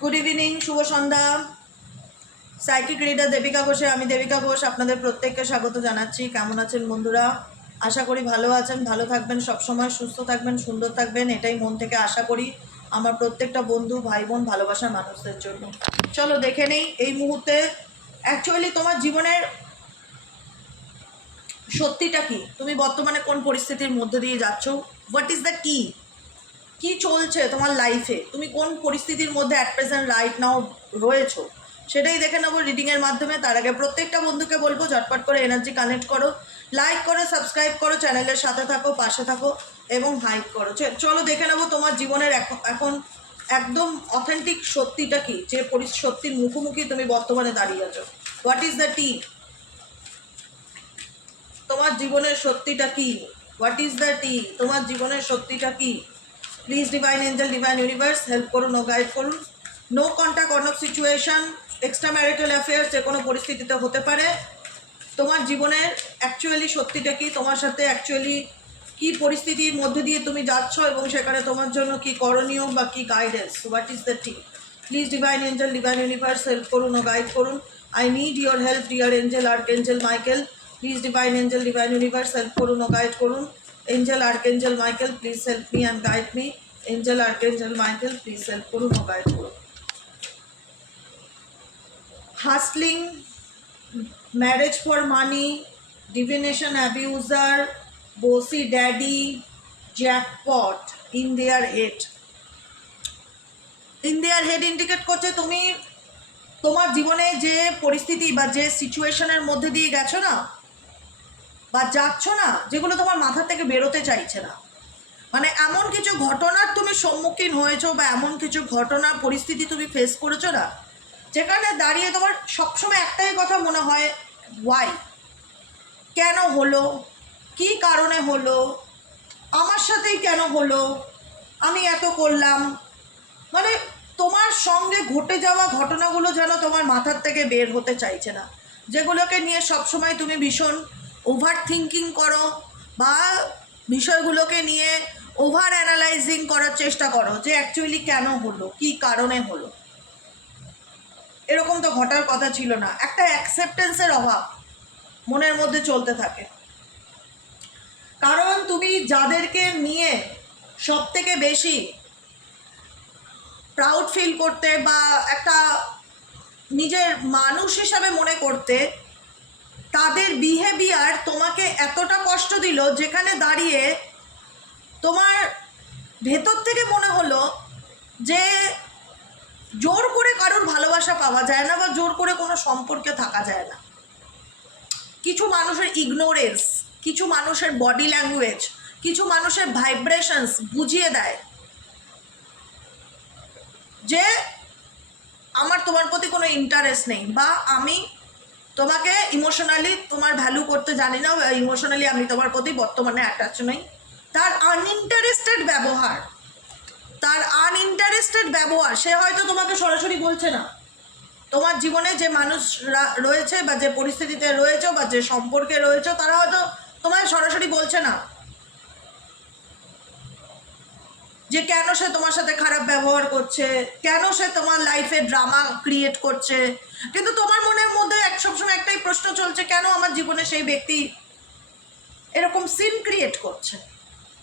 Good evening, শুভ সন্ধ্যা। Psychic reader Devika ঘোষে আমি দেবিকা ঘোষ আপনাদের প্রত্যেককে স্বাগত জানাচ্ছি। কেমন আছেন বন্ধুরা? আশা করি ভালো আছেন, ভালো থাকবেন, সবসময় সুস্থ থাকবেন, সুন্দর থাকবেন, এটাই মন থেকে আশা করি আমার প্রত্যেকটা বন্ধু, ভাই বোন, ভালোবাসার মানুষদের জন্য। চলো দেখে নেই এই মুহূর্তে অ্যাকচুয়ালি তোমার জীবনের সত্যিটা কি, তুমি বর্তমানে কোন পরিস্থিতির মধ্যে দিয়ে যাচ্ছ, হোয়াট ইজ দ্য কি চলছে তোমার লাইফে, তুমি কোন পরিস্থিতির মধ্যে অ্যাট প্রেজেন্ট রাইট নাও রয়েছো, সেটাই দেখে নেবো রিডিংয়ের মাধ্যমে। তার আগে প্রত্যেকটা বন্ধুকে বলবো ঝটপট করে এনার্জি কানেক্ট করো, লাইক করো, সাবস্ক্রাইব করো, চ্যানেলের সাথে থাকো, পাশে থাকো এবং হাইপ করো। চলো দেখে নেবো তোমার জীবনের এখন একদম অথেন্টিক সত্যিটা কি, যে সত্যির মুখোমুখি তুমি বর্তমানে দাঁড়িয়ে আছো। হোয়াট ইজ দ্য তোমার জীবনের সত্যিটা কি? হোয়াট ইজ দ্য তোমার জীবনের সত্যিটা কি? Please divine angel, divine universe help করুন ও গাইড করুন। No contact, on off situation, extra marital affairs যে কোনো পরিস্থিতিতে হতে পারে। তোমার জীবনের অ্যাকচুয়ালি সত্যিটা কি, তোমার সাথে অ্যাকচুয়ালি কি পরিস্থিতির মধ্যে দিয়ে তুমি যাচ্ছ এবং সেখানে তোমার জন্য কি করণীয় বা কি guidance. What is the please divine angel, divine universe help করুন ও গাইড করুন। I need your help dear angel, archangel Michael. Please divine angel, divine universe help করুন ও গাইড করুন। Angel, archangel Michael, please help me and guide me. Angel, archangel Michael, please help করুন ও guide করুন। Hustling, marriage for money, divination abuser, bossy daddy, jackpot in their head. In their head indicate করছে তুমি তোমার জীবনে যে পরিস্থিতি বা যে সিচুয়েশনের মধ্যে দিয়ে গেছো না বা যাচ্ছ না, যেগুলো তোমার মাথা থেকে বেরোতে চাইছে না, মানে এমন কিছু ঘটনার তুমি সম্মুখীন হয়েছো বা এমন কিছু ঘটনা পরিস্থিতি তুমি ফেস করেছো না, যেখানে দাঁড়িয়ে তোমার সবসময় একটাই কথা মনে হয়, ওয়াই, কেন হলো, কি কারণে হলো, আমার সাথেই কেন হলো, আমি এত করলাম, মানে তোমার সঙ্গে ঘটে যাওয়া ঘটনাগুলো যেন তোমার মাথার থেকে বের হতে চাইছে না, যেগুলোকে নিয়ে সবসময় তুমি ভীষণ ওভার থিঙ্কিং করো বা বিষয়গুলোকে নিয়ে ওভার অ্যানালাইজিং করার চেষ্টা করো যে অ্যাকচুয়ালি কেন হলো, কি কারণে হলো। এরকম তো ঘটার কথা ছিল না। একটা অ্যাকসেপ্টেন্সের অভাব মনের মধ্যে চলতে থাকে, কারণ তুমি যাদেরকে নিয়ে সব থেকে বেশি প্রাউড ফিল করতে বা একটা নিজের মানুষ হিসাবে মনে করতে, তাদের বিহেভিয়ার তোমাকে এতটা কষ্ট দিল যেখানে দাঁড়িয়ে তোমার ভেতর থেকে মনে হলো যে জোর করে কারোর ভালোবাসা পাওয়া যায় না বা জোর করে কোনো সম্পর্কে থাকা যায় না। কিছু মানুষের ইগনোরেন্স, কিছু মানুষের বডি ল্যাঙ্গুয়েজ, কিছু মানুষের ভাইব্রেশনস বুঝিয়ে দেয় যে আমার তোমার প্রতি কোনো ইন্টারেস্ট নেই, বা আমি তোমাকে ইমোশনালি তোমার ভ্যালু করতে জানি না, ইমোশনালি আমি তোমার প্রতি বর্তমানে অ্যাটাচ নই। তার আনইন্টারেস্টেড ব্যবহার সে হয়তো তোমাকে সরাসরি বলছে না, তোমার জীবনে যে মানুষরা রয়েছে বা যে পরিস্থিতিতে রয়েছে বা যে সম্পর্কে রয়েছে তারা হয়তো তোমায় সরাসরি বলছে না যে কেন সে তোমার সাথে খারাপ ব্যবহার করছে, কেন সে তোমার লাইফে ড্রামা ক্রিয়েট করছে, কিন্তু তোমার মনের মধ্যে সবসময় একটাই প্রশ্ন চলছে, কেন আমার জীবনে সেই ব্যক্তি এরকম সিন ক্রিয়েট করছে,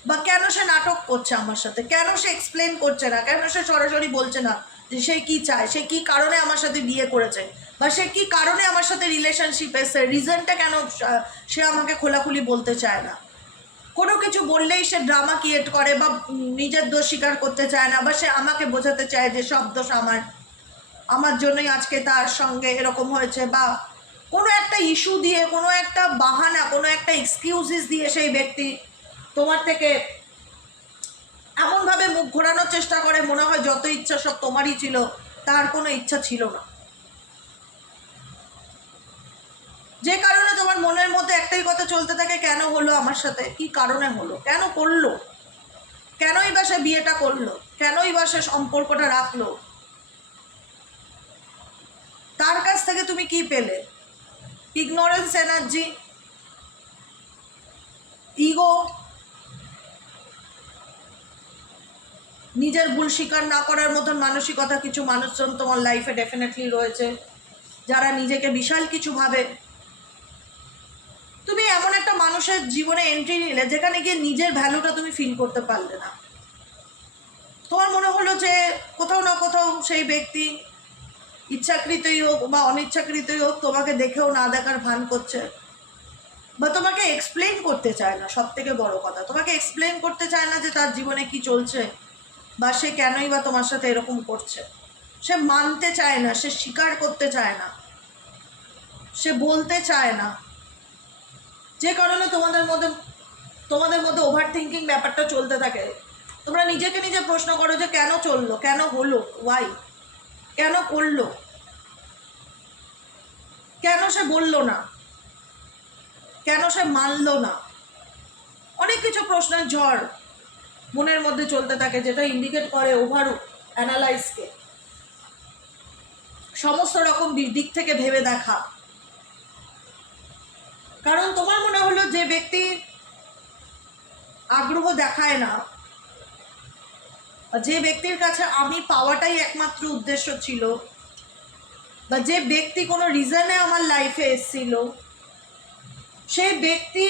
বা কেন সে নাটক করছে আমার সাথে, কেন সে এক্সপ্লেন করছে না, কেন সে সরাসরি বলছে না যে সে কী চায়, সে কী কারণে আমার সাথে বিয়ে করেছে, বা সে কী কারণে আমার সাথে রিলেশনশিপ এসে, রিজনটা কেন সে আমাকে খোলাখুলি বলতে চায় না। কোনো কিছু বললেই সে ড্রামা ক্রিয়েট করে বা নিজের দোষ স্বীকার করতে চায় না, বা সে আমাকে বোঝাতে চায় যে সব দোষ আমার জন্যই আজকে তার সঙ্গে এরকম হয়েছে, বা কোনো একটা ইস্যু দিয়ে, কোনো একটা বাহানা, কোনো একটা এক্সকিউজেস দিয়ে সেই ব্যক্তি তোমার থেকে এমনভাবে মুখ ঘোরানোর চেষ্টা করে মনে হয় যত ইচ্ছা সব তোমারই ছিল, তার কোনো ইচ্ছা ছিল না। যে কারণে তোমার মনের মধ্যে একটাই কথা চলতে থাকে, কেন হলো আমার সাথে, কি কারণে হলো, কেন করলো, কেনই বা সে বিয়েটা করলো, কেনই বা সে সম্পর্কটা রাখলো, তার কাছ থেকে তুমি কি পেলে? ইগনোরেন্স এনার্জি, ইগো, নিজের ভুল স্বীকার না করার মতন মানসিকতা কিছু মানুষজন তোমার লাইফে ডেফিনেটলি রয়েছে, যারা নিজেকে বিশাল কিছু ভাবে। তুমি এমন একটা মানুষের জীবনে এন্ট্রি নিলে যেখানে গিয়ে নিজের ভ্যালুটা তুমি ফিল করতে পারলে না। তোমার মনে হলো যে কোথাও না কোথাও সেই ব্যক্তি ইচ্ছাকৃতই হোক বা অনিচ্ছাকৃতই হোক তোমাকে দেখেও না দেখার ভান করছে, বা তোমাকে এক্সপ্লেন করতে চায় না। সব থেকে বড় কথা, তোমাকে এক্সপ্লেন করতে চায় না যে তার জীবনে কি চলছে বা সে কেনই বা তোমার সাথে এরকম করছে। সে মানতে চায় না, সে স্বীকার করতে চায় না, সে বলতে চায় না। যে কারণে তোমাদের মধ্যে ওভার থিঙ্কিং ব্যাপারটা চলতে থাকে। তোমরা নিজেকে নিজে প্রশ্ন করো যে কেন চললো, কেন হলো, ওয়াই, কেন করলো, কেন সে বললো না, কেন সে মানলো না। অনেক কিছু প্রশ্নের ঝড় মনের মধ্যে চলতে থাকে, যেটা ইন্ডিকেট করে ওভার অ্যানালাইজকে, সমস্ত রকম দিক থেকে ভেবে দেখা। কারণ তোমার মনে হলো যে ব্যক্তি আগ্রহ দেখায় না, যে ব্যক্তির কাছে আমি পাওয়াটাই একমাত্র উদ্দেশ্য ছিল, বা যে ব্যক্তি কোনো রিজনে আমার লাইফে এসেছিল, সেই ব্যক্তি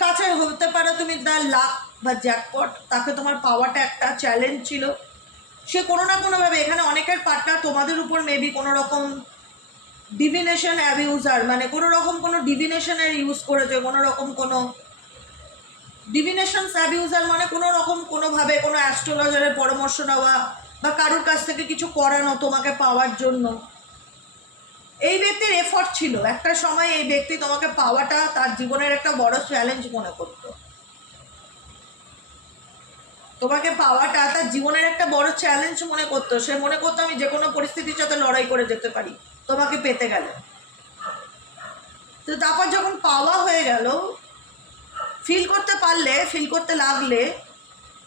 কাছে হতে পারো তুমি তার লাক বা জ্যাকপট, তাকে তোমার পাওয়াটা একটা চ্যালেঞ্জ ছিল। সে কোনো না কোনোভাবে, এখানে অনেকের পার্টনার তোমাদের উপর মেবি কোনো রকম ডিভিনেশন অ্যাবিউজার, মানে কোনো রকম কোনো ডিভিনেশনের ইউজ করেছে, কোনো রকম কোনো ডিভিনেশনস অ্যাবিউজার, মানে কোনো রকম কোনোভাবে কোনো অ্যাস্ট্রোলজারের পরামর্শ নেওয়া বা কারোর কাছ থেকে কিছু করানো তোমাকে পাওয়ার জন্য। এই ব্যক্তির এফর্ট ছিল, একটা সময় এই ব্যক্তি তোমাকে পাওয়াটা তার জীবনের একটা বড় চ্যালেঞ্জ মনে করত। তোমাকে পাওয়াটা তার জীবনের একটা বড় চ্যালেঞ্জ মনে করতো। সে মনে করতো আমি যে কোনো পরিস্থিতির সাথে লড়াই করে যেতে পারি তোমাকে পেতে গেলে। তো তারপর যখন পাওয়া হয়ে গেল, ফিল করতে লাগলে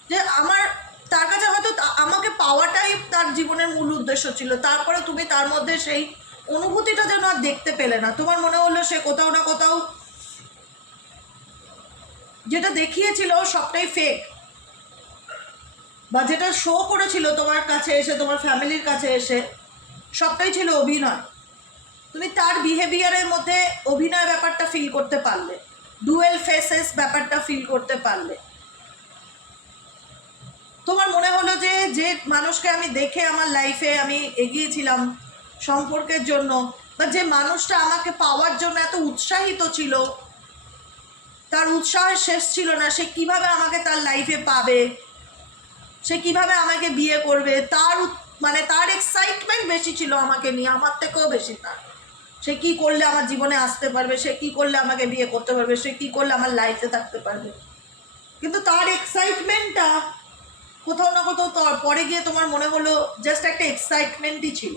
যে আমার তার কাছে হয়তো আমাকে পাওয়াটাই তার জীবনের মূল উদ্দেশ্য ছিল। তারপরে তুমি তার মধ্যে সেই অনুভূতিটা যেন আর দেখতে পেলে না। তোমার মনে হলো সে কোথাও না কোথাও যেটা দেখিয়েছিল সবটাই ফেক, বা যেটা শো করেছিল তোমার কাছে এসে, তোমার ফ্যামিলির কাছে এসে, সবটাই ছিল অভিনয়। তুমি তার বিহেভিয়ারের মধ্যে অভিনয় ব্যাপারটা ফিল করতে পারলে, ডুয়েল ফেসেস ব্যাপারটা ফিল করতে পারলে। তোমার মনে হলো যে যে মানুষকে আমি দেখে আমার লাইফে আমি এগিয়েছিলাম সম্পর্কের জন্য, বা যে মানুষটা আমাকে পাওয়ার জন্য এত উৎসাহিত ছিল, তার উৎসাহের শেষ ছিল না। সে কিভাবে আমাকে তার লাইফে পাবে, সে কিভাবে আমাকে বিয়ে করবে, তার এক্সাইটমেন্ট বেশি ছিল আমাকে নিয়ে, আমার থেকেও বেশি। তার সে কি করলে আমার জীবনে আসতে পারবে, সে কি করলে আমাকে বিয়ে করতে পারবে, সে কি করলে আমার লাইফে থাকতে পারবে। কিন্তু তার এক্সাইটমেন্টটা কোথাও না কোথাও পরে গিয়ে তোমার মনে হলো জাস্ট একটা এক্সাইটমেন্টই ছিল।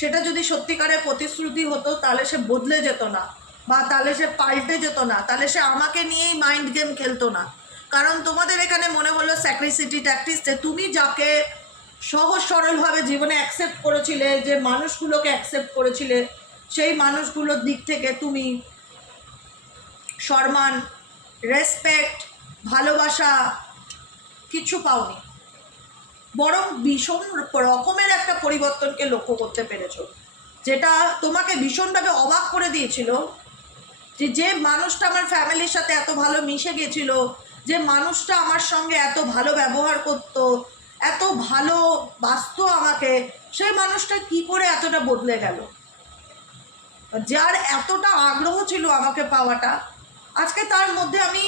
সেটা যদি সত্যিকারের প্রতিশ্রুতি হতো তাহলে সে বদলে যেত না, বা তাহলে সে পাল্টে যেত না, তাহলে সে আমাকে নিয়েই মাইন্ড গেম খেলতো না। কারণ তোমাদের এখানে মনে হলো স্যাক্রিসিটি ট্যাকটিস, যে তুমি যাকে সহজ সরলভাবে জীবনে অ্যাকসেপ্ট করেছিলে, যে মানুষগুলোকে অ্যাকসেপ্ট করেছিলে, সেই মানুষগুলোর দিক থেকে তুমি সম্মান, রেসপেক্ট, ভালোবাসা কিছু পাওনি, বরং ভীষণ রকমের একটা পরিবর্তনকে লক্ষ্য করতে পেরেছো, যেটা তোমাকে ভীষণভাবে অবাক করে দিয়েছিল। যে মানুষটা আমার ফ্যামিলির সাথে এত ভালো মিশে গেছিল, যে মানুষটা আমার সঙ্গে এত ভালো ব্যবহার করত, এত ভালো বাসতো আমাকে, সেই মানুষটা কি করে এতটা বদলে গেল। যার এতটা আগ্রহ ছিল আমাকে পাওয়াটা, আজকে তার মধ্যে আমি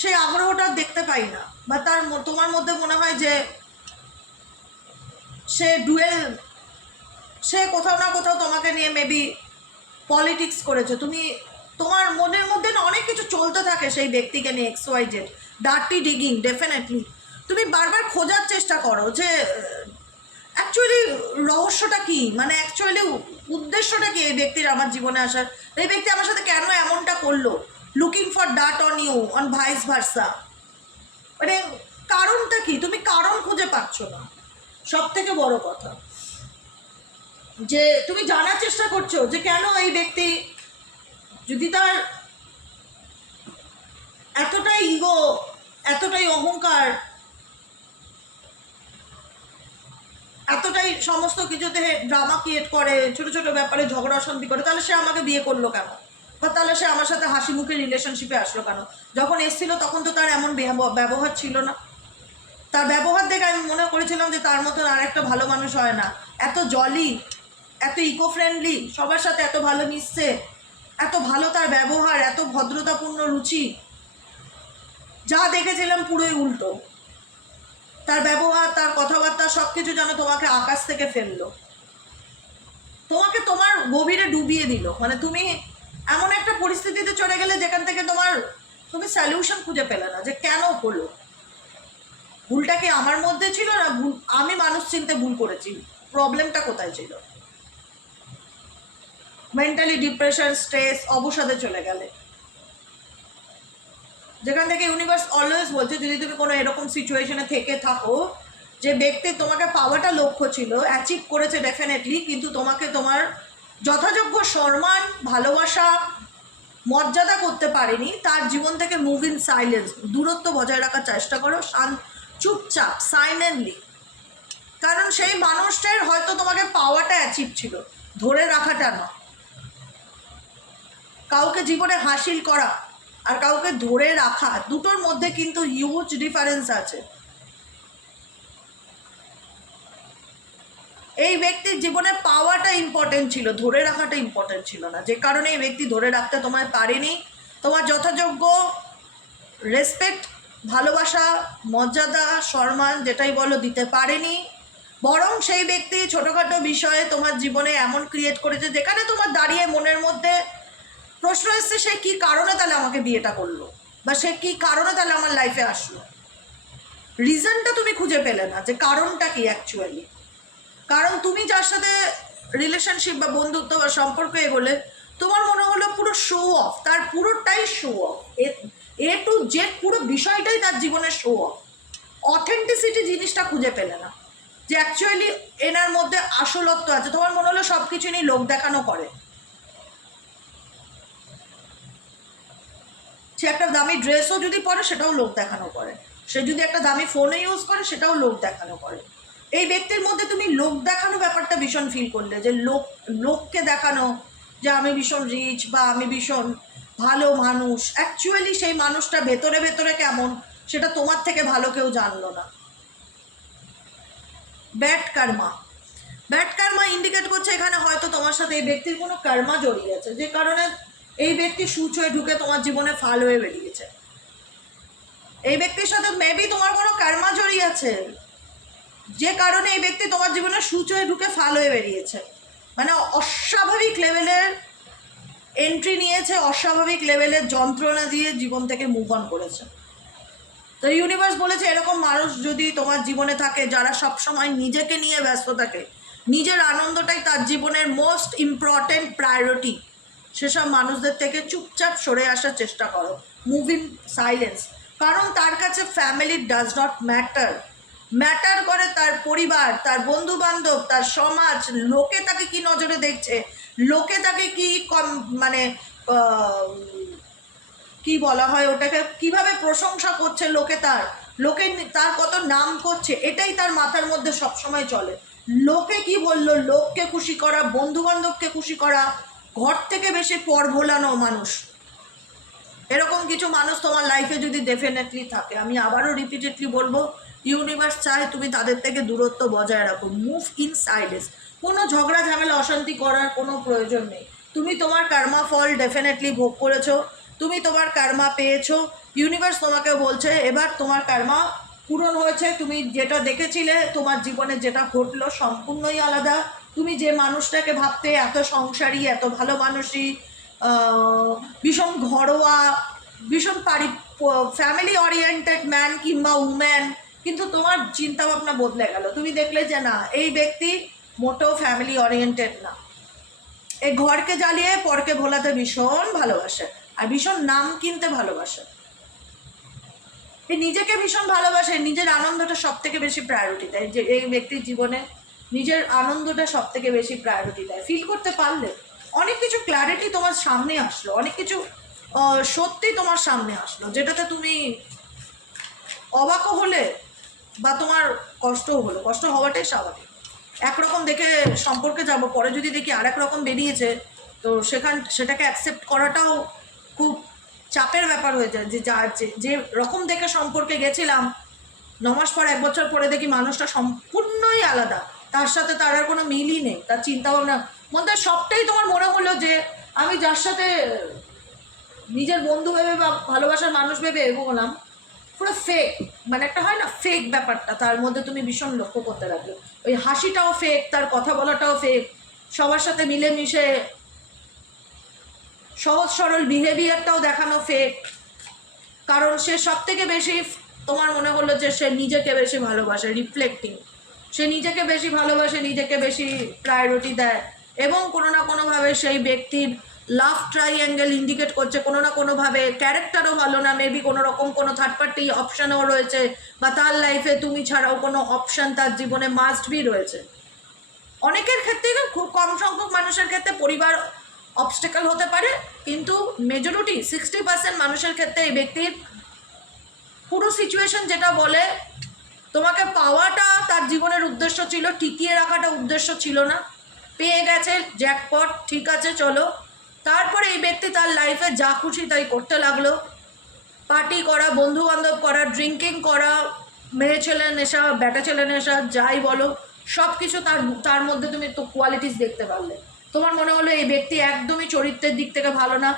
সেই আগ্রহটা দেখতে পাই না, বা তোমার মধ্যে মনে হয় যে সে কোথাও না কোথাও তোমাকে নিয়ে মেবি পলিটিক্স করেছে। তোমার মনের মধ্যে না অনেক কিছু চলতে থাকে সেই ব্যক্তিকে নিয়ে, XYZ ডার্টি ডিগিং। ডেফিনেটলি তুমি বারবার খোঁজার চেষ্টা করো যে অ্যাকচুয়ালি রহস্যটা কি, মানে অ্যাকচুয়ালি উদ্দেশ্যটা কি এই ব্যক্তির আমার জীবনে আসার, এই ব্যক্তি আমার সাথে কেন এমনটা করলো। Looking for that on you, on vice versa, মানে কারণটা কি, তুমি কারণ খুঁজে পাচ্ছ না। সব থেকে বড় কথা যে তুমি জানার চেষ্টা করছো যে কেন এই ব্যক্তি, যদি তার এতটাই ইগো, এতটাই অহংকার, এতটাই সমস্ত কিছুতে ড্রামা ক্রিয়েট করে, ছোট ছোট ব্যাপারে ঝগড়া অশান্তি করে, তাহলে সে আমাকে বিয়ে করলো কেন? বা তাহলে সে আমার সাথে হাসি মুখে রিলেশনশিপে আসলো কেন? যখন এসেছিল তখন তো তার এমন ব্যবহার ছিল না। তার ব্যবহার দেখে আমি মনে করেছিলাম যে তার মতন আর একটা ভালো মানুষ হয় না। এত জলি, এত ইকো ফ্রেন্ডলি, সবার সাথে এত ভালো মিশছে, এত ভালো তার ব্যবহার, এত ভদ্রতাপূর্ণ রুচি। যা দেখেছিলাম পুরোই উল্টো। তার ব্যবহার, তার কথাবার্তা সব কিছু যেন তোমাকে আকাশ থেকে ফেললো, তোমাকে তোমার গভীরে ডুবিয়ে দিল। মানে তুমি এমন একটা পরিস্থিতিতে চলে গেলে যেখান থেকে তুমি সলিউশন খুঁজে পেলে না যে কেন হলো। ভুলটা কি আমার মধ্যে ছিল, না ভুল আমি মানুষ চিনতে ভুল করেছি? প্রবলেমটা কোথায় ছিল? মেন্টালি ডিপ্রেশন, স্ট্রেস, অবসাদে চলে গেলে, যেখান থেকে ইউনিভার্স অলওয়েজ বলছে যদি তুমি কোনো এরকম সিচুয়েশনে থেকে থাকো যে ব্যক্তি তোমাকে পাওয়াটা লক্ষ্য ছিল, অ্যাচিভ করেছে ডেফিনেটলি, কিন্তু তোমাকে তোমার যথাযোগ্য সম্মান, ভালোবাসা, মর্যাদা করতে পারেনি, তার জীবন থেকে মুভ ইন সাইলেন্স, দূরত্ব বজায় রাখার চেষ্টা করো, চুপচাপ সাইলেন্টলি। কারণ সেই মানুষটার হয়তো তোমাকে পাওয়াটা অ্যাচিভ ছিল, ধরে রাখাটা না। কাউকে জীবনে হাসিল করা আর কাউকে ধরে রাখা, দুটোর মধ্যে কিন্তু হিউজ ডিফারেন্স আছে। এই ব্যক্তির জীবনে পাওয়াটা ইম্পর্টেন্ট ছিল, ধরে রাখাটা ইম্পর্টেন্ট ছিল না, যে কারণে এই ব্যক্তি ধরে রাখতে তোমায় পারেনি, তোমার যথাযোগ্য রেসপেক্ট, ভালোবাসা, মর্যাদা, সম্মান যেটাই বলো দিতে পারেনি। বরং সেই ব্যক্তি ছোটোখাটো বিষয়ে তোমার জীবনে এমন ক্রিয়েট করেছে যেখানে তোমার দাঁড়িয়ে মনের মধ্যে প্রশ্ন এসছে সে কী কারণে তাহলে আমাকে বিয়েটা করলো, বা সে কী কারণে তাহলে আমার লাইফে আসলো। রিজনটা তুমি খুঁজে পেলে না যে কারণটা কি অ্যাকচুয়ালি। কারণ তুমি যার সাথে রিলেশনশিপ বা বন্ধুত্ব বা সম্পর্ক এগোলে তোমার মনে হলো পুরো শো অফ, তার পুরোটাই show off, A to Z পুরো বিষয়টাই তার জীবনের শো অফ। অথেন্টিসিটি জিনিসটা খুঁজে পেলে না যে অ্যাকচুয়ালি এনার মধ্যে আসলত্ব আছে। তোমার মনে হলো সব কিছু নিয়ে লোক দেখানো করে। সে একটা দামি ড্রেসও যদি পরে সেটাও লোক দেখানো করে, সে যদি একটা দামি ফোনও ইউজ করে সেটাও লোক দেখানো করে। এই ব্যক্তির মধ্যে তুমি লোক দেখানো ব্যাপারটা ভীষণ ফিল করলে, যে লোককে দেখানো যে আমি ভীষণ রিচ বা আমি ভীষণ ভালো মানুষ। অ্যাকচুয়ালি সেই মানুষটা ভেতরে ভেতরে কেমন সেটা তোমার থেকে ভালো কেউ জানলো না। ব্যাড কার্মা ইন্ডিকেট করছে এখানে হয়তো তোমার সাথে এই ব্যক্তির কোনো কর্মা জড়িয়ে আছে, যে কারণে এই ব্যক্তি সুচ হয়ে ঢুকে তোমার জীবনে ফাল হয়ে বেরিয়েছে। এই ব্যক্তির সাথে মেবি তোমার কোনো কর্মা জড়িয়ে আছে, যে কারণে এই ব্যক্তি তোমার জীবনে সুচ হয়ে ঢুকে ফাল হয়ে বেরিয়েছে। মানে অস্বাভাবিক লেভেলের এন্ট্রি নিয়েছে, অস্বাভাবিক লেভেলের যন্ত্রণা দিয়ে জীবন থেকে মুভ অন করেছে। তো ইউনিভার্স বলেছে এরকম মানুষ যদি তোমার জীবনে থাকে, যারা সবসময় নিজেকে নিয়ে ব্যস্ত থাকে, নিজের আনন্দটাই তার জীবনের মোস্ট ইম্পর্টেন্ট প্রায়োরিটি, সেসব মানুষদের থেকে চুপচাপ সরে আসার চেষ্টা করো, মুভ ইন সাইলেন্স। কারণ তার কাছে ফ্যামিলি ডাজ নট ম্যাটার করে তার পরিবার, তার বন্ধু বান্ধব, তার সমাজ, লোকে তাকে কি নজরে দেখছে, লোকে তাকে কি মানে কি বলা হয় ওটাকে, কিভাবে প্রশংসা করছে লোকে, লোকে তার কত নাম করছে, এটাই তার মাথার মধ্যে সবসময় চলে। লোকে কি বললো, লোককে খুশি করা, বন্ধু বান্ধবকে খুশি করা, ঘর থেকে বেশি পর ভোলানো মানুষ, এরকম কিছু মানুষ তোমার লাইফে যদি ডেফিনেটলি থাকে, আমি আবারও রিপিটেডলি বলবো ইউনিভার্স চায় তুমি তাদের থেকে দূরত্ব বজায় রাখো, মুভ ইন সাইলেন্স। কোনো ঝগড়া ঝামেলা অশান্তি করার কোনো প্রয়োজন নেই। তুমি তোমার কর্মা ফল ডেফিনেটলি ভোগ করেছো, তুমি তোমার কর্মা পেয়েছো। ইউনিভার্স তোমাকে বলছে এবার তোমার কর্মা পূরণ হয়েছে। তুমি যেটা দেখেছিলে তোমার জীবনে যেটা ঘটলো সম্পূর্ণই আলাদা। তুমি যে মানুষটাকে ভাবতে এত সংসারী, এত ভালো মানুষই, ভীষণ ঘরোয়া, ভীষণ ফ্যামিলি ওরিয়েন্টেড ম্যান কিংবা উম্যান, কিন্তু তোমার চিন্তাভাবনা বদলে গেল। তুমি দেখলে যে না, এই ব্যক্তি মোটেও ফ্যামিলি ওরিয়েন্টেড না, এই ঘরকে জ্বালিয়ে পরকে ভোলাতে ভীষণ ভালোবাসে আর ভীষণ নাম কিনতে ভালোবাসে, এই নিজেকে ভীষণ ভালোবাসে, নিজের আনন্দটা সব থেকে বেশি প্রায়োরিটি দেয়। যে এই ব্যক্তির জীবনে নিজের আনন্দটা সব থেকে বেশি প্রায়োরিটি দেয়। ফিল করতে পারলে অনেক কিছু ক্ল্যারিটি তোমার সামনে আসলো, অনেক কিছু সত্যি তোমার সামনে আসলো, যেটাতে তুমি অবাকও হলে বা তোমার কষ্টও হলো। কষ্ট হওয়াটাই স্বাভাবিক। একরকম দেখে সম্পর্কে যাব, পরে যদি দেখি আর এক রকম বেরিয়েছে, তো সেটাকে অ্যাকসেপ্ট করাটাও খুব চাপের ব্যাপার হয়ে যায়। যে রকম দেখে সম্পর্কে গেছিলাম, 9 মাস পর 1 বছর পরে দেখি মানুষটা সম্পূর্ণই আলাদা, তার সাথে তার আর কোনো মিলই নেই, তার চিন্তাভাবনা মধ্যে সবটাই তোমার মনে হলো যে আমি যার সাথে নিজের বন্ধু ভেবে বা ভালোবাসার মানুষ ভেবে এগোলাম, পুরো ফেক, মানে একটা হয় না ফেক ব্যাপারটা, তার মধ্যে তুমি ভীষণ লক্ষ্য করতে লাগলো। ওই হাসিটাও ফেক, তার কথা বলাটাও ফেক, সবার সাথে মিলেমিশে সহজ সরল বিহেভিয়ারটাও দেখানো ফেক। কারণ সে সব থেকে বেশি, তোমার মনে হলো যে সে নিজেকে বেশি ভালোবাসে, রিফ্লেক্টিং, সে নিজেকে বেশি ভালোবাসে, নিজেকে বেশি প্রায়োরিটি দেয়, এবং কোনো না কোনোভাবে সেই ব্যক্তির লাভ ট্রাইঅ্যাঙ্গেল ইন্ডিকেট করছে কোনো না কোনোভাবে। ক্যারেক্টারও ভালো না, মেবি কোনো রকম কোনো থার্ড পার্টি অপশানও রয়েছে, বা তার লাইফে তুমি ছাড়াও কোনো অপশান তার জীবনে মাস্ট বি রয়েছে। অনেকের ক্ষেত্রে, খুব কম সংখ্যক মানুষের ক্ষেত্রে পরিবার অবস্টেকল হতে পারে, কিন্তু মেজরিটি 60% মানুষের ক্ষেত্রে এই ব্যক্তির পুরো সিচুয়েশন যেটা বলে তোমাকে পাওয়াটা তার জীবনের উদ্দেশ্য ছিল, টিকিয়ে রাখাটা উদ্দেশ্য ছিল না। পেয়ে গেছে, জ্যাকপট, ঠিক আছে চলো। তারপরে এই ব্যক্তি তার লাইফে যা খুশি তাই করতে লাগলো, পার্টি করা, বন্ধু বান্ধব করা, ড্রিঙ্কিং করা, মেয়ে ছেলে নেশা, ব্যাটা ছেলে নেশা, যাই বলো সব কিছু তার মধ্যে তুমি তো কোয়ালিটিস দেখতে পারলে। তোমার মনে হলো এই ব্যক্তি একদমই চরিত্রের দিক থেকে ভালো না,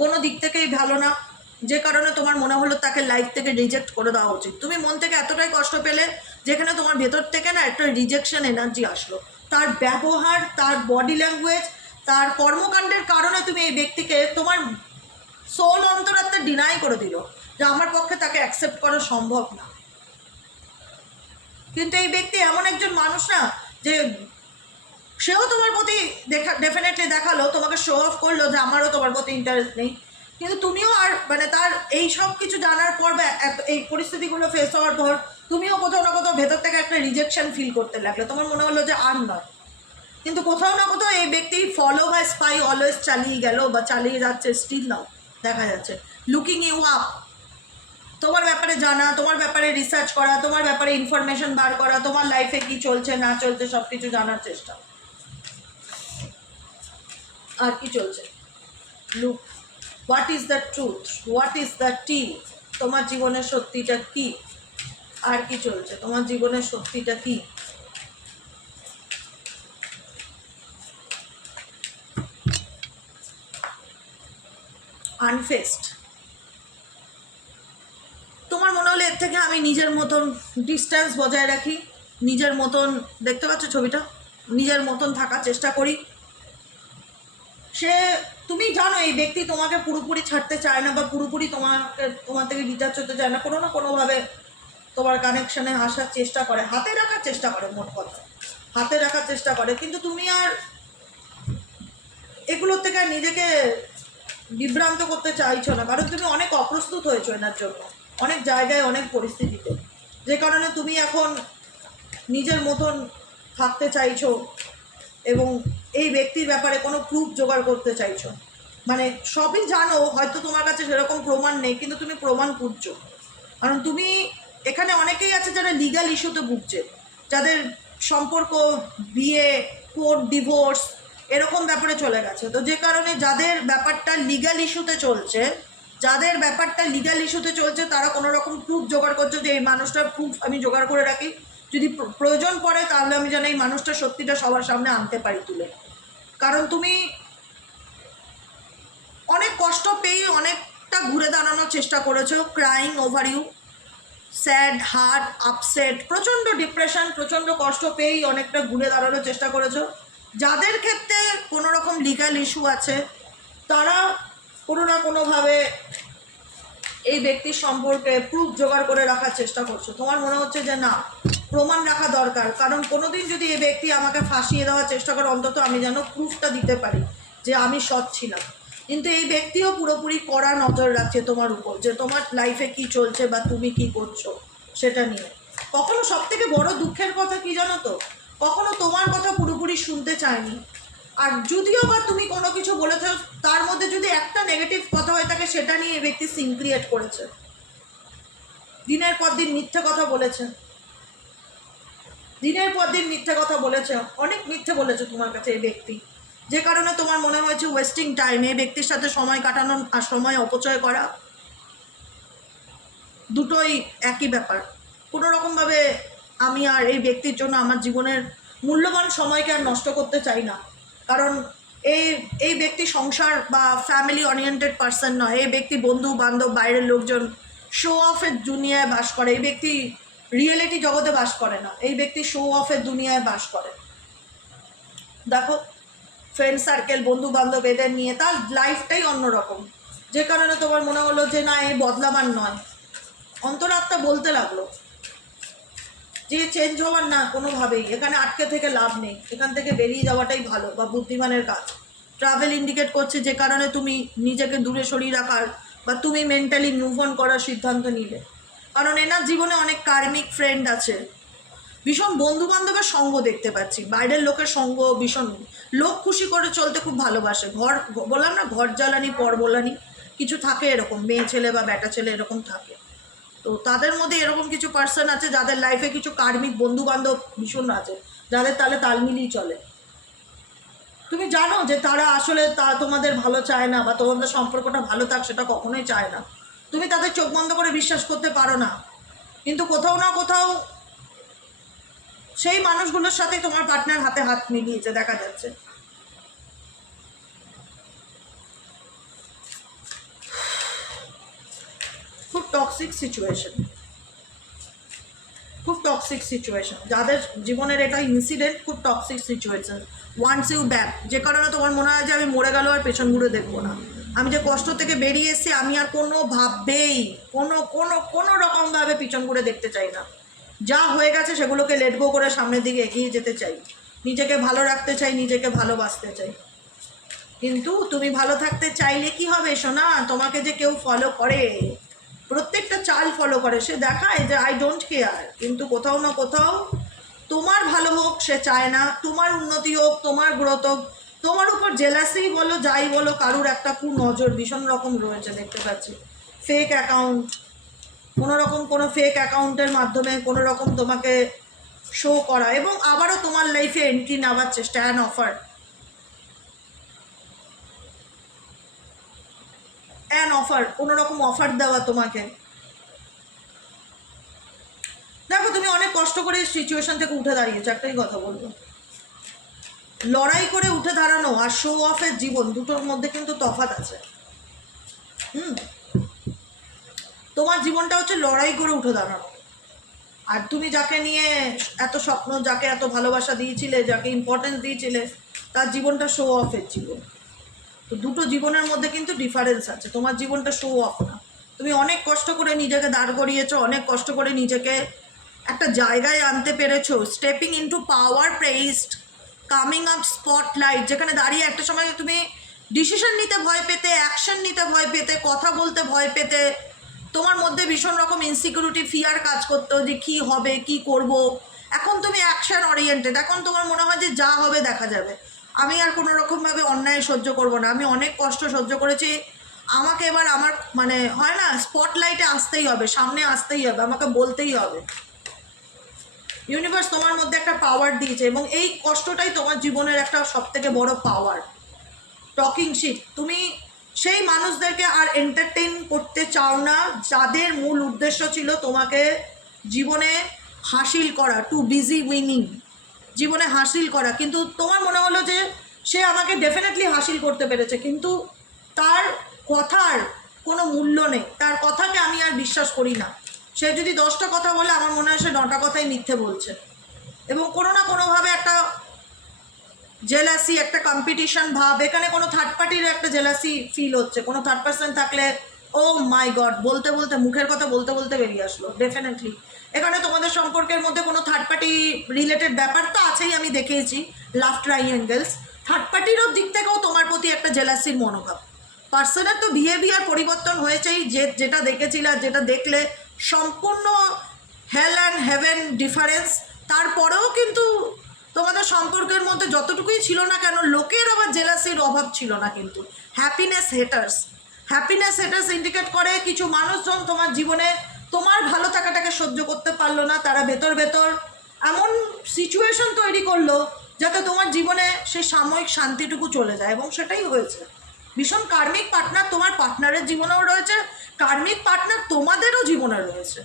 কোনো দিক থেকেই ভালো না, যে কারণে তোমার মনে হলো তাকে লাইফ থেকে রিজেক্ট করে দেওয়া উচিত। তুমি মন থেকে এতটাই কষ্ট পেলে যেখানে তোমার ভেতর থেকে না একটা রিজেকশন এনার্জি আসলো। তার ব্যবহার, তার বডি ল্যাঙ্গুয়েজ, তার কর্মকাণ্ডের কারণে তুমি এই ব্যক্তিকে তোমার সোল অন্তরাত্মা ডিনাই করে দিল যে আমার পক্ষে তাকে অ্যাকসেপ্ট করা সম্ভব না। কিন্তু এই ব্যক্তি এমন একজন মানুষ না যে সেও তোমার প্রতি ডেফিনেটলি দেখালো, তোমাকে শো অফ করলো যে আমারও তোমার প্রতি ইন্টারেস্ট নেই, কিন্তু তুমিও আর মানে তার এই সব কিছু জানার পর বা এই পরিস্থিতিগুলো ফেস হওয়ার পর তুমিও কোথাও না কোথাও ভেতর থেকে একটা রিজেকশন ফিল করতে লাগলো। তোমার মনে হলো যে আর নয়, কিন্তু কোথাও না কোথাও এই ব্যক্তি ফলো বা স্পাই অলওয়েজ চালিয়ে গেল বা চালিয়ে যাচ্ছে, স্টিল নাও দেখা যাচ্ছে লুকিং ইউ আপ, তোমার ব্যাপারে জানা, তোমার ব্যাপারে রিসার্চ করা, তোমার ব্যাপারে ইনফরমেশন বার করা, তোমার লাইফে কি চলছে না চলছে সব কিছু জানার চেষ্টা। আর কি চলছে, look what is the truth, what is the tea, তোমার জীবনের সত্যিটা কি, আর কি চলছে, তোমার জীবনের সত্যিটা কি। আনফেস্ট, তোমার মনে হলে এর থেকে আমি নিজের মতন ডিস্ট্যান্স বজায় রাখি, নিজের মতন, দেখতে পাচ্ছ ছবিটা, নিজের মতন থাকার চেষ্টা করি। সে, তুমি জানো এই ব্যক্তি তোমাকে পুরোপুরি ছাড়তে চায় না, বা পুরোপুরি তোমার থেকে ডিটাচ হতে চায় না, কোনো না কোনোভাবে তোমার কানেকশানে আসার চেষ্টা করে, হাতে রাখার চেষ্টা করে, মোট কথা হাতে রাখার চেষ্টা করে, কিন্তু তুমি আর এগুলোর থেকে নিজেকে বিভ্রান্ত করতে চাইছো না, কারণ তুমি অনেক অপ্রস্তুত হয়েছো এনার জন্য, অনেক জায়গায়, অনেক পরিস্থিতিতে, যে কারণে তুমি এখন নিজের মতন থাকতে চাইছো এবং এই ব্যক্তির ব্যাপারে কোনো প্রুফ জোগাড় করতে চাইছো। মানে সবই জানো, হয়তো তোমার কাছে সেরকম প্রমাণ নেই, কিন্তু তুমি প্রমাণ খুঁজছো, কারণ তুমি এখানে অনেকেই আছে যারা লিগ্যাল ইস্যুতে ভুগছে, যাদের সম্পর্ক, বিয়ে, কোর্ট, ডিভোর্স এরকম ব্যাপারে চলে গেছে। তো যে কারণে যাদের ব্যাপারটা লিগ্যাল ইস্যুতে চলছে, তারা কোনো রকম প্রুফ জোগাড় করছে যে এই মানুষটার প্রুফ আমি জোগাড় করে রাখি, যদি প্রয়োজন পড়ে তাহলে আমি যেন এই মানুষটার সত্যিটা সবার সামনে আনতে পারি তুলে। কারণ তুমি অনেক কষ্ট পেয়ে অনেকটা ঘুরে দাঁড়ানোর চেষ্টা করেছো, crying over you, sad, hurt, upset, প্রচণ্ড ডিপ্রেশন, প্রচণ্ড কষ্ট পেয়েই অনেকটা ঘুরে দাঁড়ানোর চেষ্টা করেছো। যাদের ক্ষেত্রে কোনো রকম লিগ্যাল ইস্যু আছে তারা কোনো না কোনোভাবে এই ব্যক্তির সম্পর্কে প্রুফ জোগাড় করে রাখার চেষ্টা করছো। তোমার মনে হচ্ছে যে না, প্রমাণ রাখা দরকার, কারণ কোনোদিন যদি এই ব্যক্তি আমাকে ফাঁসিয়ে দেওয়ার চেষ্টা করে অন্তত আমি যেন প্রুফটা দিতে পারি যে আমি সৎ ছিলাম। কিন্তু এই ব্যক্তিও পুরোপুরি কড়া নজর রাখছে তোমার উপর, যে তোমার লাইফে কি চলছে বা তুমি কি করছো সেটা নিয়ে। কখনো সব থেকে বড় দুঃখের কথা কি জানো তো, কখনো তোমার কথা পুরোপুরি শুনতে চায়নি, আর যদিও বা তুমি কোনো কিছু বলেছো, তার মধ্যে যদি একটা নেগেটিভ কথা হয়ে থাকে, সেটা নিয়ে এই ব্যক্তি সিন ক্রিয়েট করেছে, দিনের পর দিন মিথ্যে কথা বলেছে, দিনের পর দিন মিথ্যে কথা বলেছে, অনেক মিথ্যে বলেছে তোমার কাছে এই ব্যক্তি, যে কারণে তোমার মনে হয়েছে ওয়েস্টিং টাইম। এই ব্যক্তির সাথে সময় কাটানো আর সময় অপচয় করা দুটোই একই ব্যাপার। কোনো রকমভাবে আমি আর এই ব্যক্তির জন্য আমার জীবনের মূল্যবান সময়কে আর নষ্ট করতে চাই না, কারণ এই ব্যক্তি সংসার বা ফ্যামিলি ওরিয়েন্টেড পার্সন নয়। এই ব্যক্তি বন্ধু বান্ধব বাইরের লোকজন শো অফের দুনিয়ায় বাস করে। এই ব্যক্তি রিয়েলিটি জগতে বাস করে না, এই ব্যক্তি শো অফের দুনিয়ায় বাস করে। দেখো, ফ্রেন্ড সার্কেল, বন্ধু বান্ধব এদের নিয়ে তার লাইফটাই অন্যরকম, যে কারণে তোমার মনে হলো যে না, এই বদলাবার নয়। অন্তরাত্মা বলতে লাগলো যে চেঞ্জ হওয়ার না কোনোভাবেই, এখানে আটকে থেকে লাভ নেই, এখান থেকে বেরিয়ে যাওয়াটাই ভালো বা বুদ্ধিমানের কাজ। ট্রাভেল ইন্ডিকেট করছে, যে কারণে তুমি নিজেকে দূরে সরিয়ে রাখার বা তুমি মেন্টালি মুভ অন করার সিদ্ধান্ত নিলে। কারণ এনার জীবনে অনেক কার্মিক ফ্রেন্ড আছে, ভীষণ বন্ধু বান্ধবের সঙ্গ দেখতে পাচ্ছি, বাইরের লোকের সঙ্গ ভীষণ, লোক খুশি করে চলতে খুব ভালোবাসে। ঘর বললাম না, ঘর জ্বালানি পর বোলানি কিছু থাকে, এরকম মেয়ে ছেলে বা বেটা ছেলে এরকম থাকে। তো তাদের মধ্যে এরকম কিছু পার্সন আছে যাদের লাইফে কিছু কার্মিক বন্ধু বান্ধব ভীষণ আছে, যাদের তালে তাল মিলিয়ে চলে। তুমি জানো যে তারা আসলে তোমাদের ভালো চায় না বা তোমাদের সম্পর্কটা ভালো থাক সেটা কখনোই চায় না। তুমি তাদের চোখ বন্ধ করে বিশ্বাস করতে পারো না, কিন্তু কোথাও না কোথাও সেই মানুষগুলোর সাথে তোমার পার্টনার হাতে হাত মিলিয়েছে, দেখা যাচ্ছে। খুব টক্সিক সিচুয়েশন, খুব টক্সিক সিচুয়েশন যাদের জীবনের এটা ইনসিডেন্ট, খুব toxic situation. Wants you back, যে কারণে তোমার মনে হয় যে আমি মরে গেল আর পেছন ঘুরে দেখবো না, আমি যে কষ্ট থেকে বেরিয়ে এসেছি আমি আর কোনোভাবেই কোনো রকমভাবে পিছন ঘুরে দেখতে চাই না। যা হয়ে গেছে সেগুলোকে লেট গো করে সামনের দিকে এগিয়ে যেতে চাই, নিজেকে ভালো রাখতে চাই, নিজেকে ভালোবাসতে চাই। কিন্তু তুমি ভালো থাকতে চাইলে কি হবে সোনা, তোমাকে যে কেউ ফলো করে, প্রত্যেকটা চাল ফলো করে, সে দেখায় যে আই ডোন্ট কেয়ার, কিন্তু কোথাও না কোথাও তোমার ভালো হোক সে চায় না, তোমার উন্নতি হোক, তোমার গ্রোথ হোক। তোমার উপর জেলাসি বলো যাই বলো, কারুর একটা নজর ভীষণ রকম রয়েছে দেখতে পাচ্ছি। ফেক অ্যাকাউন্ট, কোনো ফেক অ্যাকাউন্টের মাধ্যমে কোনো রকম তোমাকে শো করা, এবং আবারও তোমার লাইফে এন্ট্রি নেওয়ার চেষ্টা, অ্যান অফার, কোনো রকম অফার দেওয়া তোমাকে। দেখো, তুমি অনেক কষ্ট করে সিচুয়েশন থেকে উঠে দাঁড়িয়েছো, একটাই কথা বলবো, লড়াই করে উঠে দাঁড়ানো আর শো অফের জীবন দুটোর মধ্যে কিন্তু তফাৎ আছে। তোমার জীবনটা হচ্ছে লড়াই করে উঠে দাঁড়ানো, আর তুমি যাকে নিয়ে এত স্বপ্ন, যাকে এত ভালোবাসা দিয়েছিলে, যাকে ইম্পর্টেন্স দিয়েছিলে, তার জীবনটা শো অফের জীবন। তো দুটো জীবনের মধ্যে কিন্তু ডিফারেন্স আছে। তোমার জীবনটা শো অফ না, তুমি অনেক কষ্ট করে নিজেকে দাঁড় করিয়েছো, অনেক কষ্ট করে নিজেকে একটা জায়গায় আনতে পেরেছো, স্টেপিং ইনটু পাওয়ার প্রেইজড, কামিং আপ স্পটলাইট, যেখানে দাঁড়িয়ে একটা সময় তুমি ডিসিশন নিতে ভয় পেতে, অ্যাকশন নিতে ভয় পেতে, কথা বলতে ভয় পেতে, তোমার মধ্যে ভীষণ রকম ইনসিকিউরিটি, ফিয়ার কাজ করতো যে কী হবে, কি করব। এখন তুমি অ্যাকশন ওরিয়েন্টেড, এখন তোমার মনে হয় যে যা হবে দেখা যাবে, আমি আর কোনো রকমভাবে অন্যায় সহ্য করব না, আমি অনেক কষ্ট সহ্য করেছি, আমাকে এবার আমার মানে হয় না, স্পটলাইটে আসতেই হবে, সামনে আসতেই হবে, আমাকে বলতেই হবে। ইউনিভার্স তোমার মধ্যে একটা পাওয়ার দিয়েছে, এবং এই কষ্টটাই তোমার জীবনের একটা সবথেকে বড় পাওয়ার। টকিং শিট, তুমি সেই মানুষদেরকে আর এন্টারটেইন করতে চাও না যাদের মূল উদ্দেশ্য ছিল তোমাকে জীবনে হাসিল করা, টু বিজি উইনিং, জীবনে হাসিল করা। কিন্তু তোমার মনে হলো যে সে আমাকে ডেফিনেটলি হাসিল করতে পেরেছে, কিন্তু তার কথার কোনো মূল্য নেই, তার কথাকে আমি আর বিশ্বাস করি না। সে যদি 10টা কথা বলে, আমার মনে হয় সে 9টা কথাই মিথ্যে বলছে, এবং কোনো না কোনোভাবে একটা জেলাসি, একটা কম্পিটিশন ভাব, এখানে কোনো থার্ড পার্টির একটা জেলাসি ফিল হচ্ছে। কোনো থার্ড পার্সন থাকলে, ও মাই গড, বলতে বলতে মুখের কথা বলতে বলতে বেরিয়ে আসলো, ডেফিনেটলি এখানে তোমাদের সম্পর্কের মধ্যে কোনো থার্ড পার্টি রিলেটেড ব্যাপার তো আছেই, আমি দেখেছি লাভ ট্রাইঅ্যাঙ্গেলস। থার্ড পার্টিরও দিক থেকেও তোমার প্রতি একটা জেলাসির মনোভাব। পার্সনের তো বিহেভিয়ার পরিবর্তন হয়েছেই, যেটা দেখেছিল আর যেটা দেখলে সম্পূর্ণ হেল অ্যান্ড হেভেন ডিফারেন্স। তারপরেও কিন্তু তোমাদের সম্পর্কের মধ্যে যতটুকুই ছিল না কেন, লোকের আবার জেলাসির অভাব ছিল না। কিন্তু হ্যাপিনেস হেটার্স ইন্ডিকেট করে কিছু মানুষজন তোমার জীবনে তোমার ভালো থাকাটাকে সহ্য করতে পারলো না, তারা ভেতর এমন সিচুয়েশন তৈরি করলো যাতে তোমার জীবনে সেই সাময়িক শান্তিটুকু চলে যায়, এবং সেটাই হয়েছে। ভীষণ কার্মিক পার্টনার তোমার পার্টনারের জীবনেও রয়েছে, কার্মিক পার্টনার তোমাদেরও জীবনে রয়েছে,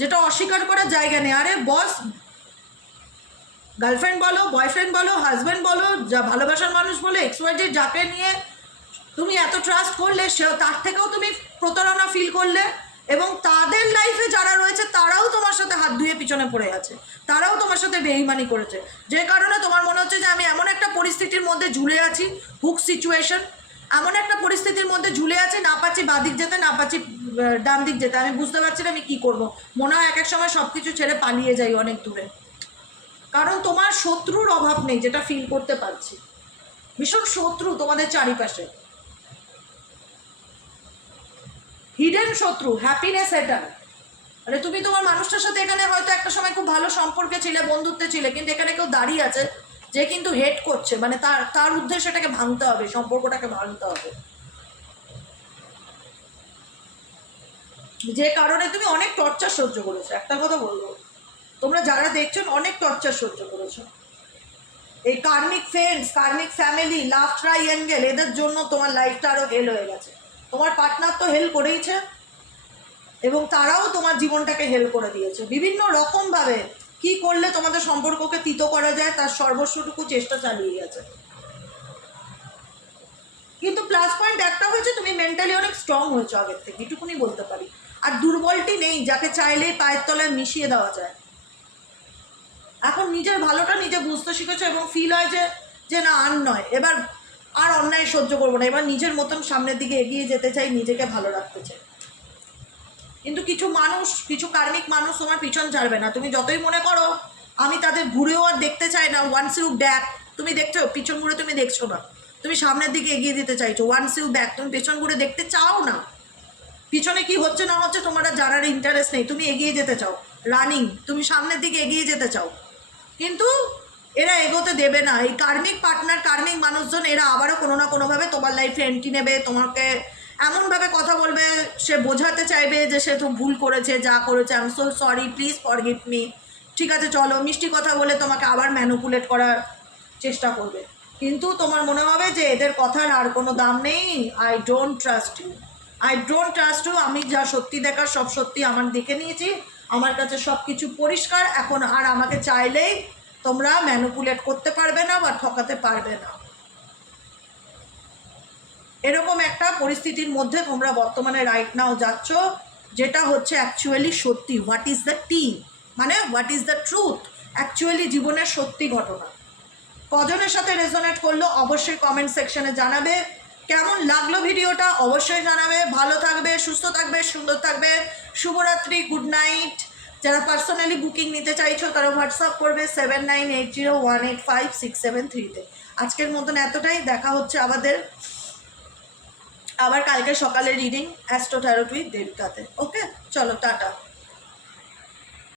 যেটা অস্বীকার করার জায়গা নেই। আরে বস, গার্লফ্রেন্ড বলো, বয়ফ্রেন্ড বলো, হাজব্যান্ড বলো, যা ভালোবাসার মানুষ বলো, XYZ যাকে নিয়ে তুমি এত ট্রাস্ট করলে, সেও তার থেকেও তুমি প্রতারণা ফিল করলে, এবং তাদের লাইফে যারা রয়েছে তারাও তোমার সাথে হাত ধুয়ে পিছনে পড়ে আছে, তারাও তোমার সাথে বেইমানি করেছে, যে কারণে তোমার মনে হচ্ছে যে আমি এমন একটা পরিস্থিতির মধ্যে ঝুলে আছি, হুক সিচুয়েশন, এমন একটা পরিস্থিতির মধ্যে ঝুলে আছি, না পাচ্ছি বাদিক যেতে, না পাচ্ছি ডান দিক যেতে, আমি বুঝতে পারছি না আমি কী করবো। মনে হয় এক এক সময় সব কিছু ছেড়ে পালিয়ে যাই অনেক দূরে, কারণ তোমার শত্রুর অভাব নেই, যেটা ফিল করতে পারছি। ভীষণ শত্রু তোমাদের চারিপাশে, হিডেন শত্রু, হ্যাপিনেস হেটার। মানে তুমি তোমার মানুষটার সাথে এখানে হয়তো একটা সময় খুব ভালো সম্পর্কে ছিলে, বন্ধুত্বে ছিলে, কিন্তু এখানে কেউ দাঁড়িয়ে আছে যে কিন্তু হেট করছে, মানে তার উদ্দেশ্যটাকে ভাঙতে হবে, সম্পর্কটাকে ভাঙতে হবে, যে কারণে তুমি অনেক টর্চার সহ্য করেছো। একটা কথা বলবো, তোমরা যারা দেখছো অনেক টর্চার সহ্য করেছো। এই কার্মিক ফ্রেন্ডস, কার্মিক ফ্যামিলি, লাভ ট্রাইঅ্যাঙ্গেল, এদের জন্য তোমার লাইফটা আরও হেল হয়ে গেছে। তোমার পার্টনার তো হেল করেইছে, এবং তারাও তোমার জীবনটাকে হেল করে দিয়েছে বিভিন্ন রকমভাবে। কি করলে তোমাদের সম্পর্ককে তিতো করা যায় তার সর্বস্বটুকু চেষ্টা চালিয়ে গেছে। কিন্তু প্লাস পয়েন্ট একটা হয়েছে, তুমি মেন্টালি অনেক স্ট্রং হয়েছো আগের থেকে, এটুকুনি বলতে পারি। আর দুর্বলটি নেই, যাকে চাইলেই পায়ের তলায় মিশিয়ে দেওয়া যায়। এখন নিজের ভালোটা নিজে বুঝতে শিখেছো, এবং ফিল হয় যে না, আর নয়, এবার আর অন্যায় সহ্য করবো না, এবার নিজের মতন সামনের দিকে এগিয়ে যেতে চাই, নিজেকে ভালো রাখতে চাই। কিন্তু কিছু মানুষ, কিছু কার্মিক মানুষ তোমার পিছন ছাড়বে না, তুমি যতই মনে করো আমি তাদের ঘুরেও আর দেখতে চাই না। ওয়ান্স ইউ ব্যাক, তুমি দেখছো পিছন ঘুরে, তুমি দেখছো না, তুমি সামনের দিকে এগিয়ে দিতে চাইছো। ওয়ান্স ইউ ব্যাক, তুমি পেছন ঘুরে দেখতে চাও না, পিছনে কি হচ্ছে না হচ্ছে তোমার জানার ইন্টারেস্ট নেই, তুমি এগিয়ে যেতে চাও, রানিং, তুমি সামনের দিকে এগিয়ে যেতে চাও। কিন্তু এরা এগোতে দেবে না। এই কার্মিক পার্টনার, কার্মিক মানুষজন, এরা আবারও কোনো না কোনোভাবে তোমার লাইফে এন্ট্রি নেবে, তোমাকে এমনভাবে কথা বলবে, সে বোঝাতে চাইবে যে সে তো ভুল করেছে, যা করেছে, I am so sorry, please forgive me, ঠিক আছে চলো, মিষ্টি কথা বলে তোমাকে আবার ম্যানুপুলেট করার চেষ্টা করবে। কিন্তু তোমার মনে হবে যে এদের কথার আর কোনো দাম নেই, আই ডোন্ট ট্রাস্ট ইউ, আমি যা সত্যি দেখার সব সত্যি আমার দেখে নিয়েছি, আমার কাছে সব কিছু পরিষ্কার, এখন আর আমাকে চাইলেই তোমরা ম্যানুপুলেট করতে পারবে না বা ঠকাতে পারবে না। এরকম একটা পরিস্থিতির মধ্যে তোমরা বর্তমানে রাইট নাও যাচ্ছ, যেটা হচ্ছে অ্যাকচুয়ালি সত্যি। হোয়াট ইজ দ্য টি, মানে what is the truth, actually জীবনের সত্যি ঘটনা। কজনের সাথে রেজোনেট করলো অবশ্যই কমেন্ট সেকশনে জানাবে। কেমন লাগলো ভিডিওটা অবশ্যই জানাবে। ভালো থাকবে, সুস্থ থাকবে, সুন্দর থাকবে। শুভরাত্রি, গুড নাইট। যারা পার্সোনালি বুকিং নিতে চাইছো তারা হোয়াটসঅ্যাপ করবে 7980185673-তে। আজকের মতন এতটাই, দেখা হচ্ছে আবার কালকে সকালে রিডিং অ্যাস্ট্রো ট্যারোট উইথ দেবিকাতে। ওকে, চলো টাটা।